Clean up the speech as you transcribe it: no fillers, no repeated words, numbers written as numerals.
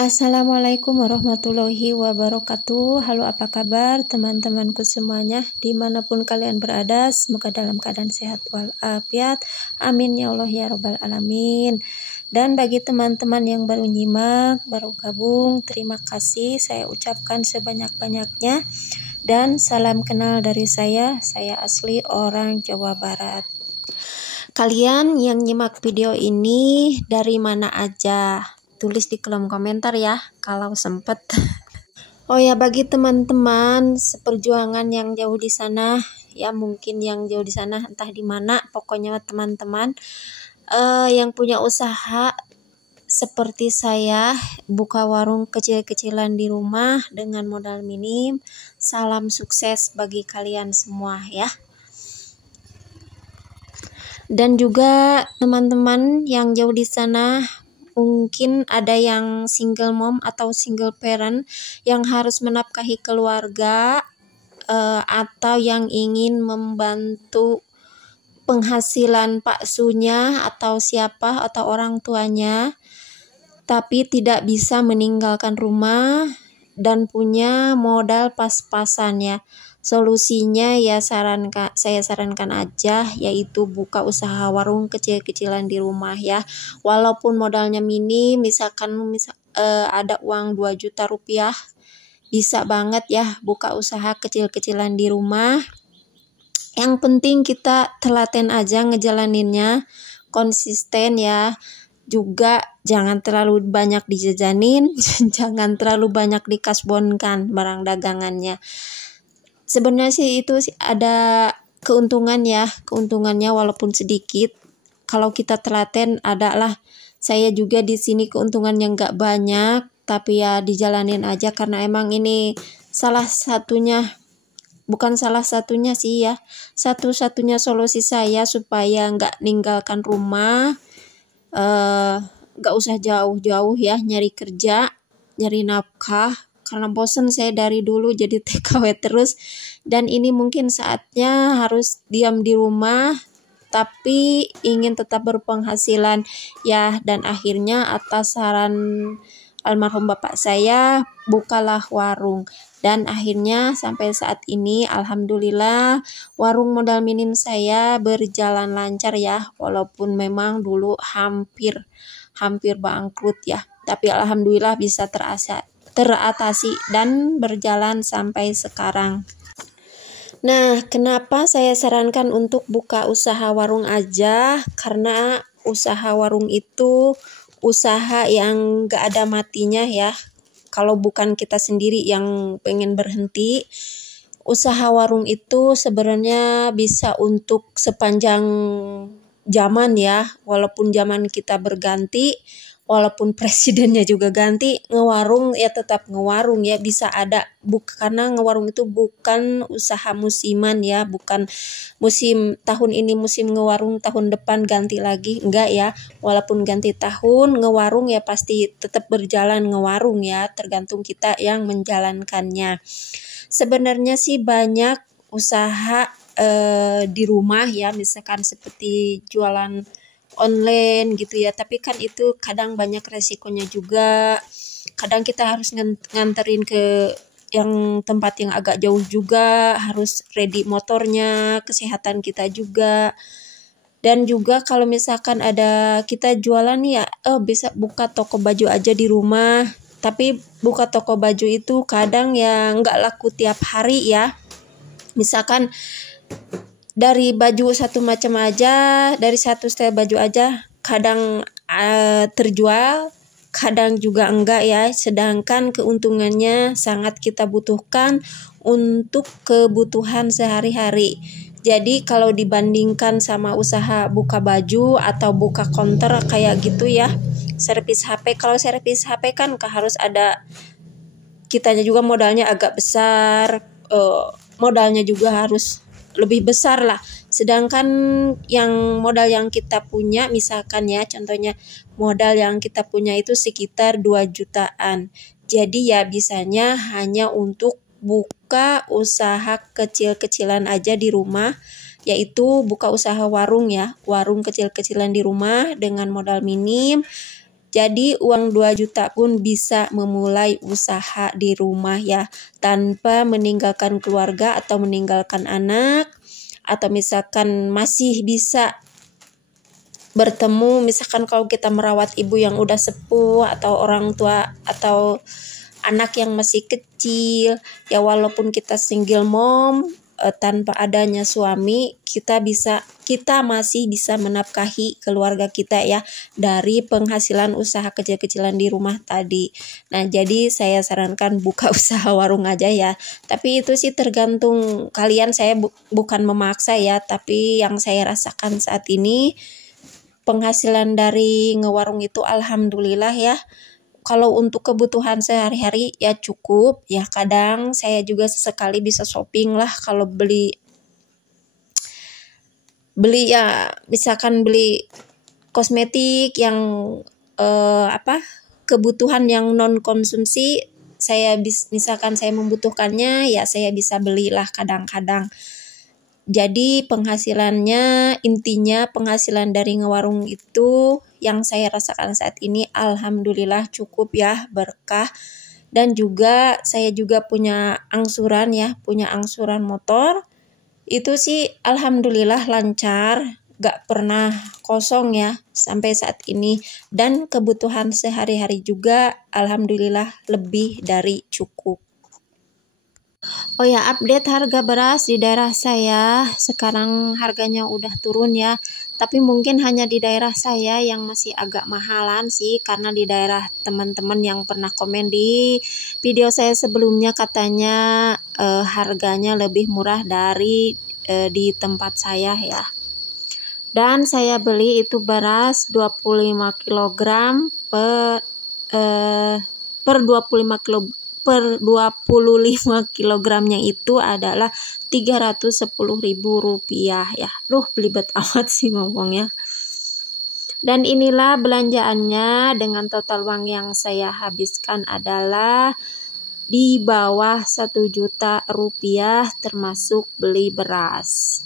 Assalamualaikum warahmatullahi wabarakatuh. Halo, apa kabar teman-temanku semuanya dimanapun kalian berada, semoga dalam keadaan sehat walafiat, amin ya Allah ya robbal alamin. Dan bagi teman-teman yang baru nyimak, baru gabung, terima kasih saya ucapkan sebanyak-banyaknya. Dan salam kenal dari saya asli orang Jawa Barat. Kalian yang nyimak video ini dari mana aja? Tulis di kolom komentar ya kalau sempet. Oh ya, bagi teman-teman seperjuangan yang jauh di sana, ya mungkin yang jauh di sana entah di mana, pokoknya teman-teman yang punya usaha seperti saya, buka warung kecil-kecilan di rumah dengan modal minim, salam sukses bagi kalian semua ya. Dan juga teman-teman yang jauh di sana, mungkin ada yang single mom atau single parent yang harus menafkahi keluarga atau yang ingin membantu penghasilan paksunya atau siapa atau orang tuanya, tapi tidak bisa meninggalkan rumah dan punya modal pas-pasan ya. Solusinya ya saya sarankan aja, yaitu buka usaha warung kecil-kecilan di rumah ya. Walaupun modalnya minim, misalkan ada uang 2 juta rupiah, bisa banget ya buka usaha kecil-kecilan di rumah. Yang penting kita telaten aja ngejalaninnya, konsisten ya. Juga jangan terlalu banyak dijajanin, jangan terlalu banyak dikasbonkan barang dagangannya. Sebenarnya sih itu ada keuntungannya walaupun sedikit. Kalau kita telaten adalah, saya juga di sini keuntungannya nggak banyak, tapi ya dijalanin aja karena emang ini bukan salah satunya sih ya, satu-satunya solusi saya supaya nggak ninggalkan rumah, nggak usah jauh-jauh ya nyari kerja, nyari nafkah. Karena bosen saya dari dulu jadi TKW terus, dan ini mungkin saatnya harus diam di rumah tapi ingin tetap berpenghasilan ya. Dan akhirnya atas saran almarhum bapak saya, bukalah warung. Dan akhirnya sampai saat ini alhamdulillah warung modal minim saya berjalan lancar ya, walaupun memang dulu hampir bangkrut ya, tapi alhamdulillah bisa teratasi dan berjalan sampai sekarang. Nah, kenapa saya sarankan untuk buka usaha warung aja? Karena usaha warung itu usaha yang gak ada matinya ya. Kalau bukan kita sendiri yang pengen berhenti, usaha warung itu sebenarnya bisa untuk sepanjang zaman ya. Walaupun zaman kita berganti, walaupun presidennya juga ganti, ngewarung ya tetap ngewarung ya, bisa ada. Karena ngewarung itu bukan usaha musiman ya, bukan musim tahun ini musim ngewarung, tahun depan ganti lagi, enggak ya. Walaupun ganti tahun, ngewarung ya pasti tetap berjalan ngewarung ya, tergantung kita yang menjalankannya. Sebenarnya sih banyak usaha di rumah ya, misalkan seperti jualan online gitu ya, tapi kan itu kadang banyak resikonya juga. Kadang kita harus nganterin ke yang tempat yang agak jauh juga, harus ready motornya, kesehatan kita juga. Dan juga kalau misalkan ada kita jualan ya, bisa buka toko baju aja di rumah. Tapi buka toko baju itu kadang ya nggak laku tiap hari ya. Misalkan dari baju satu macam aja, dari satu style baju aja, kadang terjual, kadang juga enggak ya. Sedangkan keuntungannya sangat kita butuhkan untuk kebutuhan sehari-hari. Jadi kalau dibandingkan sama usaha buka baju atau buka counter kayak gitu ya, servis HP. Kalau servis HP kan harus ada, kitanya juga modalnya agak besar, modalnya juga harus lebih besar lah. Sedangkan yang modal yang kita punya, misalkan ya contohnya modal yang kita punya itu sekitar 2 jutaan. Jadi ya bisanya hanya untuk buka usaha kecil-kecilan aja di rumah, yaitu buka usaha warung ya, warung kecil-kecilan di rumah dengan modal minim. Jadi uang 2 juta pun bisa memulai usaha di rumah ya, tanpa meninggalkan keluarga atau meninggalkan anak, atau misalkan masih bisa bertemu, misalkan kalau kita merawat ibu yang udah sepuh atau orang tua atau anak yang masih kecil ya, walaupun kita single mom tanpa adanya suami, kita masih bisa menafkahi keluarga kita ya dari penghasilan usaha kecil-kecilan di rumah tadi. Nah, jadi saya sarankan buka usaha warung aja ya. Tapi itu sih tergantung kalian, saya bukan memaksa ya, tapi yang saya rasakan saat ini penghasilan dari ngewarung itu alhamdulillah ya. Kalau untuk kebutuhan sehari-hari ya cukup ya, kadang saya juga sesekali bisa shopping lah kalau beli ya, misalkan beli kosmetik yang kebutuhan yang non konsumsi, misalkan saya membutuhkannya ya saya bisa belilah kadang-kadang. Jadi intinya penghasilan dari ngewarung itu yang saya rasakan saat ini alhamdulillah cukup ya, berkah. Dan juga saya juga punya angsuran ya, punya angsuran motor. Itu sih alhamdulillah lancar, gak pernah kosong ya sampai saat ini. Dan kebutuhan sehari-hari juga alhamdulillah lebih dari cukup. Oh ya, update harga beras di daerah saya. Sekarang harganya udah turun ya. Tapi mungkin hanya di daerah saya yang masih agak mahalan sih. Karena di daerah teman-teman yang pernah komen di video saya sebelumnya katanya harganya lebih murah dari di tempat saya ya. Dan saya beli itu beras 25 kg per 25 kilogramnya itu adalah Rp310.000 ya. Belibet amat sih ngomongnya. Dan inilah belanjaannya dengan total uang yang saya habiskan adalah di bawah Rp1 juta termasuk beli beras.